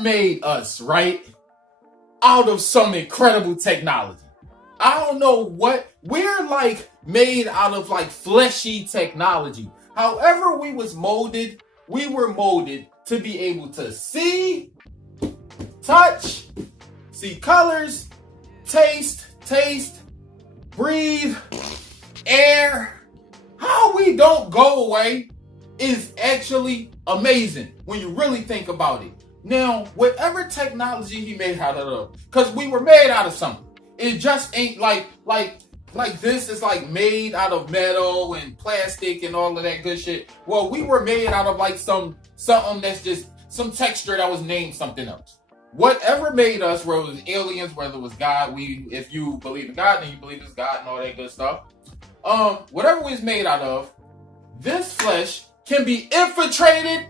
God made us, right, out of some incredible technology. I don't know what, we're like made out of like fleshy technology. However we were molded to be able to see, touch, see colors, taste, breathe, air. How we don't go away is actually amazing when you really think about it. Now, whatever technology he made out of, because we were made out of something. It just ain't like this is like made out of metal and plastic and all of that good shit. Well, we were made out of like something that's just some texture that was named something else. Whatever made us, whether it was aliens, whether it was God, if you believe in God, then you believe it's God and all that good stuff. Whatever was made out of, this flesh can be infiltrated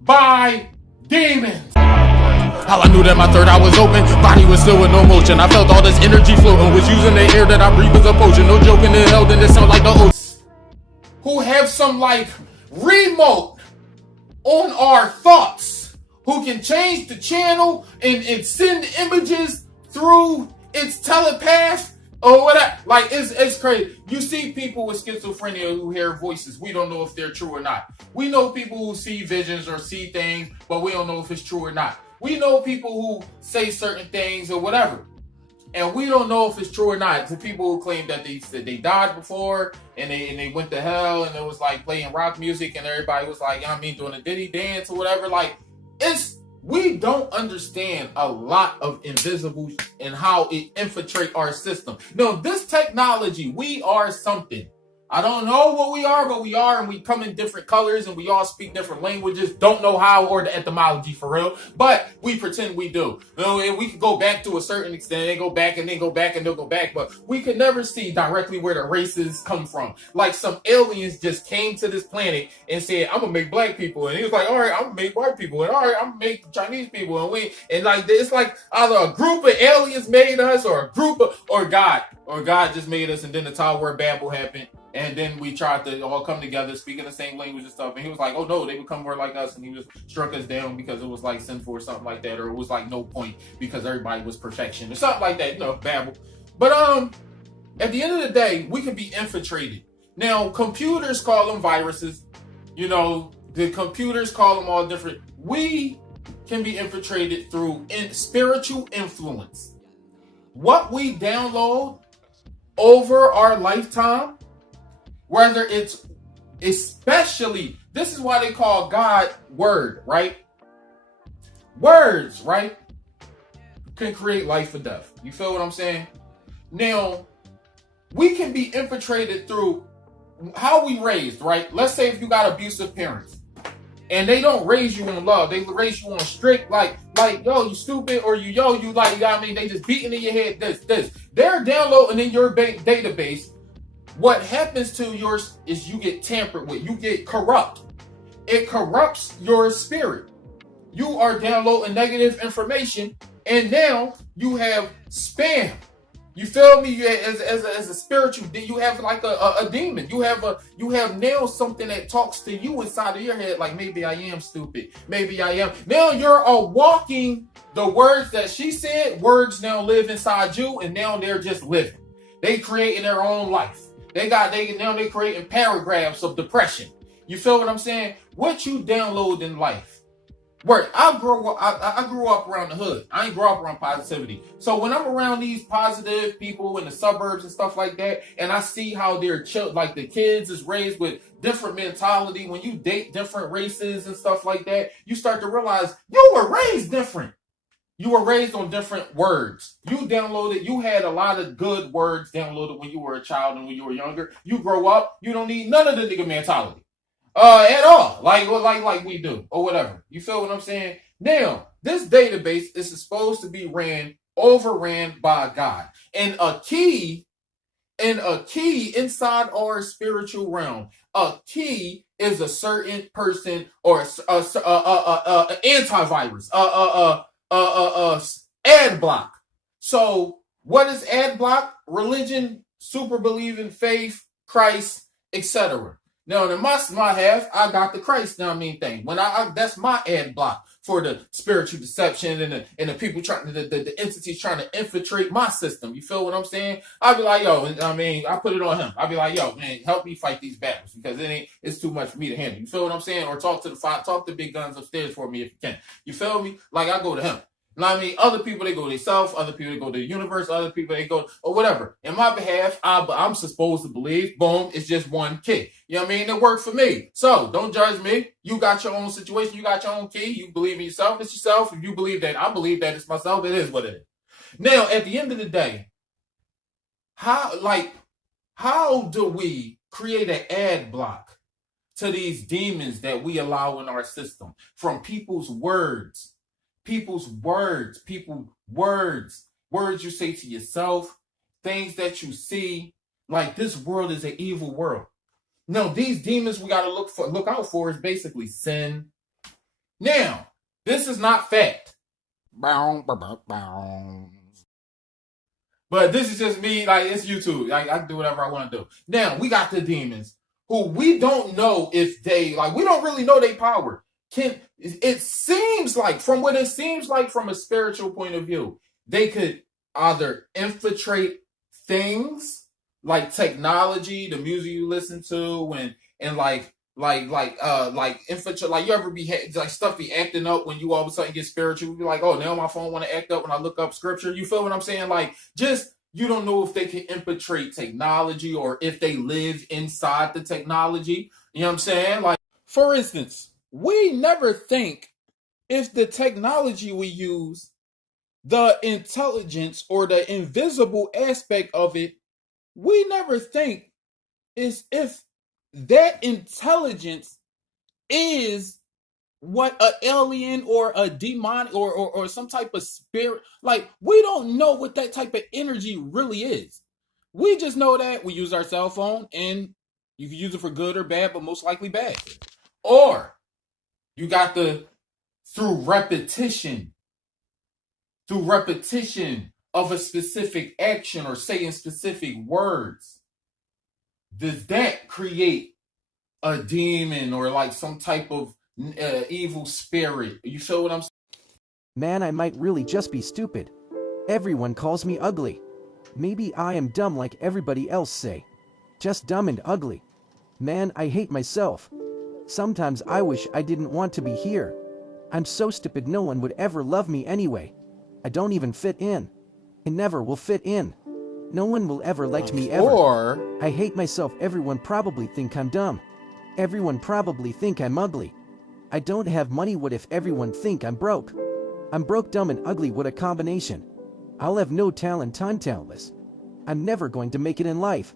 by demons. How I knew that my third eye was open, body was still with no motion. I felt all this energy floating, was using the air that I breathe as a potion. No joking, it held in this sound like the ocean. Who have some like remote on our thoughts, who can change the channel and send images through its telepath or whatever. Like it's crazy. You see people with schizophrenia who hear voices. We don't know if they're true or not. We know people who see visions or see things, but we don't know if it's true or not. We know people who say certain things or whatever, and we don't know if it's true or not. To people who claim that they died before and they went to hell, and it was like playing rock music and everybody was like, doing a Diddy dance or whatever. Like, we don't understand a lot of invisible and how it infiltrates our system. No, this technology, we are something. I don't know what we are, but we are, and we come in different colors, and we all speak different languages. Don't know how or the etymology for real, but we pretend we do. And we could go back to a certain extent, and go back, and then go back, and then go back, but we could never see directly where the races come from. Like some aliens just came to this planet and said, "I'm gonna make black people," and he was like, "All right, I'm gonna make white people," and all right, I'm gonna make Chinese people, and like it's like either a group of aliens made us, or God just made us, and then the Tower of Babel happened. And then we tried to all come together, speaking the same language and stuff. And he was like, "Oh no, they become more like us." And he just struck us down because it was like sinful or something like that, or it was like no point because everybody was perfection or something like that. Babel. But at the end of the day, we can be infiltrated. Now, computers call them viruses. The computers call them all different. We can be infiltrated through spiritual influence. What we download over our lifetime, whether it's especially, this is why they call God word, right? Words, right, can create life or death. You feel what I'm saying? Now, we can be infiltrated through how we raised, right? Let's say if you got abusive parents and they don't raise you in love, they raise you on strict, like, yo, you stupid, or you like, they just beating in your head, this. They're downloading in your database. What happens to yours is you get tampered with. You get corrupt. It corrupts your spirit. You are downloading negative information, and now you have spam. You feel me? As a spiritual, you have like a demon. You have now something that talks to you inside of your head, like maybe I am stupid. Maybe I am. Now you're walking the words that she said. Words now live inside you, and now they're just living. They creating their own life. They creating paragraphs of depression. You feel what I'm saying? What you download in life. I grew up around the hood. I ain't grew up around positivity. So when I'm around these positive people in the suburbs and stuff like that, and I see how they're like the kids is raised with different mentality. When you date different races and stuff like that, you start to realize you were raised different. You were raised on different words. You had a lot of good words downloaded when you were a child and when you were younger. You grow up, you don't need none of the nigga mentality. At all. Like we do, or whatever. You feel what I'm saying? Now, this database is supposed to be overran by God. And a key inside our spiritual realm, a key is a certain person or an antivirus, ad block. So what is ad block? Religion, super believing, faith, Christ, etc. Now, in my half, I got the Christ, thing. When I that's my ad block for the spiritual deception and the people trying the entities trying to infiltrate my system. You feel what I'm saying? I'll be like, yo, I put it on him. I'll be like, yo, man, help me fight these battles because it's too much for me to handle. You feel what I'm saying? Or talk to big guns upstairs for me if you can. You feel me? Like I go to him. You know what I mean? Other people, they go to themselves. Other people, they go to the universe. Other people, they go, or whatever. In my behalf, I'm supposed to believe, boom, it's just one key. You know what I mean? It worked for me. So, don't judge me. You got your own situation. You got your own key. You believe in yourself. It's yourself. If you believe that, I believe that it's myself. It is what it is. Now, at the end of the day, how do we create an ad block to these demons that we allow in our system from people's words? Words you say to yourself, things that you see. Like, this world is an evil world. No, these demons we got to look out for is basically sin. Now, this is not fact. But this is just me, like, it's YouTube. I can do whatever I want to do. Now, we got the demons who we don't know if they, like, we don't really know their power. It seems like, from a spiritual point of view, they could either infiltrate things like technology, the music you listen to, and infiltrate. Like, you ever be like stuff be acting up when you all of a sudden get spiritual? You be like, oh, now my phone want to act up when I look up scripture. You feel what I'm saying? Like, just, you don't know if they can infiltrate technology or if they live inside the technology. You know what I'm saying? Like, for instance, we never think if the technology we use, the intelligence or the invisible aspect of it, we never think is if that intelligence is what an alien or a demon or some type of spirit. Like, we don't know what that type of energy really is. We just know that we use our cell phone, and you can use it for good or bad, but most likely bad. Or you got through repetition of a specific action or saying specific words, does that create a demon or like some type of evil spirit? You feel what I'm saying? Man, I might really just be stupid. Everyone calls me ugly. Maybe I am dumb like everybody else say. Just dumb and ugly. Man, I hate myself. Sometimes I wish I didn't want to be here. I'm so stupid no one would ever love me anyway. I don't even fit in. I never will fit in. No one will ever like me ever. I hate myself. Everyone probably think I'm dumb. Everyone probably think I'm ugly. I don't have money. What if everyone think I'm broke? I'm broke, dumb, and ugly. What a combination. I'll have no talent. I'm talentless. I'm never going to make it in life.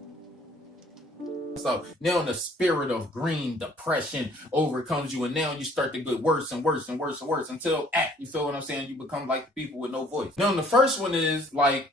So now the spirit of green depression overcomes you, and now you start to get worse and worse and worse and worse until, you feel what I'm saying? You become like the people with no voice. Now the first one is like,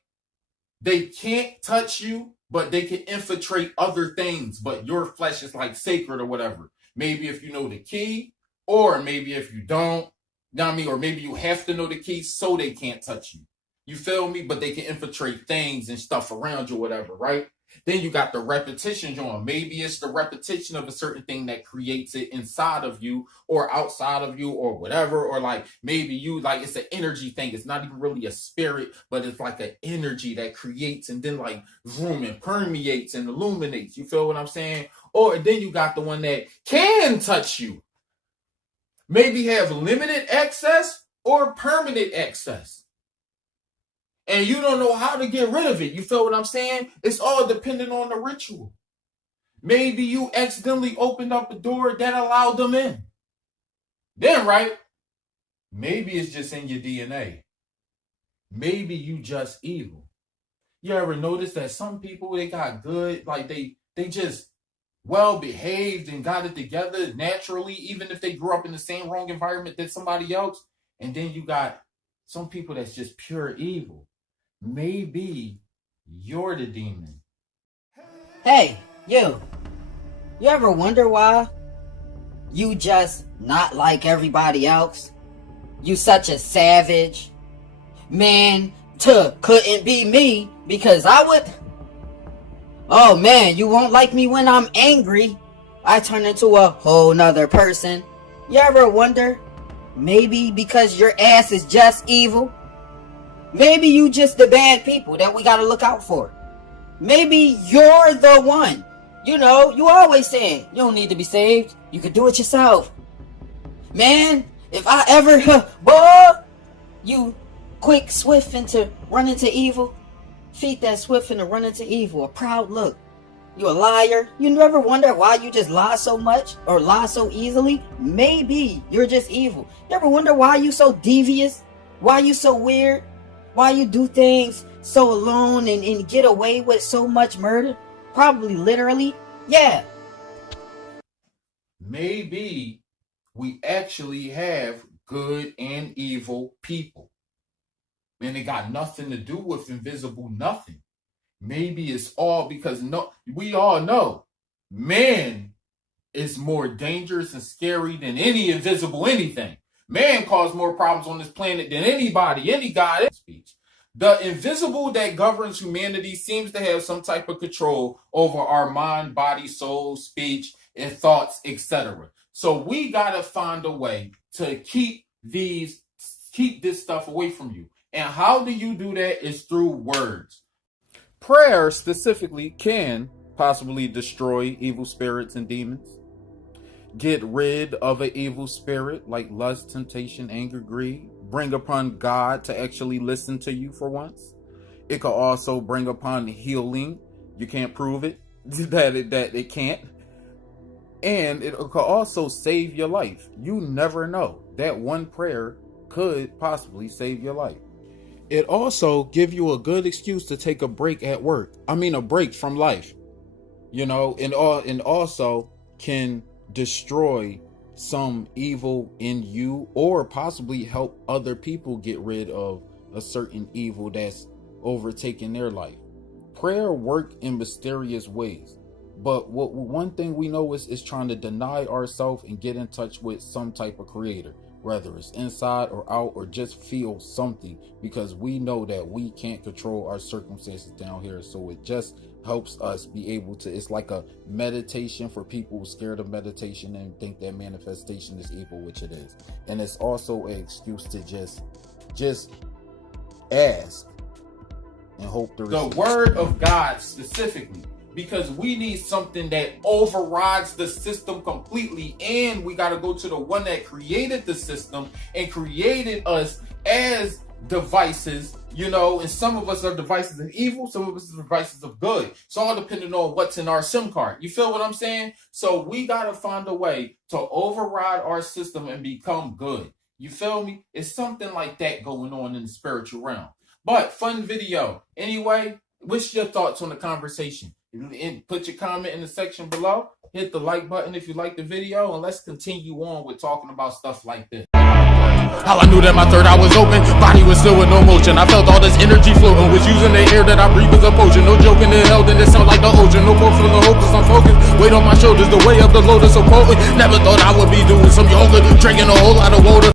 they can't touch you, but they can infiltrate other things, but your flesh is like sacred or whatever. Maybe if you know the key, or maybe if you don't, you know what I mean? Or maybe you have to know the key so they can't touch you. You feel me? But they can infiltrate things and stuff around you or whatever, right? Then you got the repetition on. Maybe it's the repetition of a certain thing that creates it inside of you or outside of you or whatever. Or like maybe you, like, it's an energy thing. It's not even really a spirit, but it's like an energy that creates and then like vroom and permeates and illuminates. You feel what I'm saying? Or then you got the one that can touch you. Maybe have limited access or permanent access. And you don't know how to get rid of it. You feel what I'm saying? It's all dependent on the ritual. Maybe you accidentally opened up a door that allowed them in. Then, right? Maybe it's just in your DNA. Maybe you just evil. You ever notice that some people, they got good, like they just well behaved and got it together naturally, even if they grew up in the same wrong environment that somebody else. And then you got some people that's just pure evil. Maybe you're the demon. Hey, you ever wonder why you just not like everybody else? You such a savage. Man, couldn't be me because I would. Oh man, you won't like me when I'm angry. I turn into a whole nother person. You ever wonder, maybe because your ass is just evil? Maybe you just the bad people that we gotta look out for. Maybe you're the one. You know, you always saying you don't need to be saved. You can do it yourself. Man, if I ever, boy, you quick, swift into run into evil. Feet that swift into run into evil. A proud look. You a liar. You never wonder why you just lie so much or lie so easily? Maybe you're just evil. You ever wonder why you so devious? Why you so weird? Why you do things so alone and get away with so much murder? Probably literally. Yeah. Maybe we actually have good and evil people. And it got nothing to do with invisible nothing. Maybe it's all because we all know man is more dangerous and scary than any invisible anything. Man caused more problems on this planet than anybody, any god. Speech. The invisible that governs humanity seems to have some type of control over our mind, body, soul, speech, and thoughts, etc. So we gotta find a way to keep this stuff away from you. And how do you do that? Is through words. Prayer specifically can possibly destroy evil spirits and demons. Get rid of an evil spirit like lust, temptation, anger, greed. Bring upon God to actually listen to you for once. It could also bring upon healing. You can't prove it, that it can't. And it could also save your life. You never know. That one prayer could possibly save your life. It also give you a good excuse to take a break at work. I mean, a break from life, you know, and also can destroy some evil in you or possibly help other people get rid of a certain evil that's overtaking their life. Prayer work in mysterious ways. But one thing we know is trying to deny ourselves and get in touch with some type of creator, whether it's inside or out, or just feel something, because we know that we can't control our circumstances down here. So it just helps us be able to, it's like a meditation for people who are scared of meditation and think that manifestation is evil, which it is. And it's also an excuse to just ask and hope to receive. The word of God specifically, because we need something that overrides the system completely, and we got to go to the one that created the system and created us as devices, you know, and some of us are devices of evil, some of us are devices of good. It's all depending on what's in our SIM card. You feel what I'm saying? So we got to find a way to override our system and become good. You feel me? It's something like that going on in the spiritual realm. But fun video. Anyway, what's your thoughts on the conversation? And put your comment in the section below. Hit the like button if you like the video, and let's continue on with talking about stuff like this. How I knew that my third eye was open, body was still with no motion. I felt all this energy floating, was using the air that I breathe as a potion. No joking, it held in it sound like the ocean. No more feeling hopeless, I'm focused. Weight on my shoulders, the way of the lotus so potent. Never thought I would be doing some yoga, drinking a whole lot of water.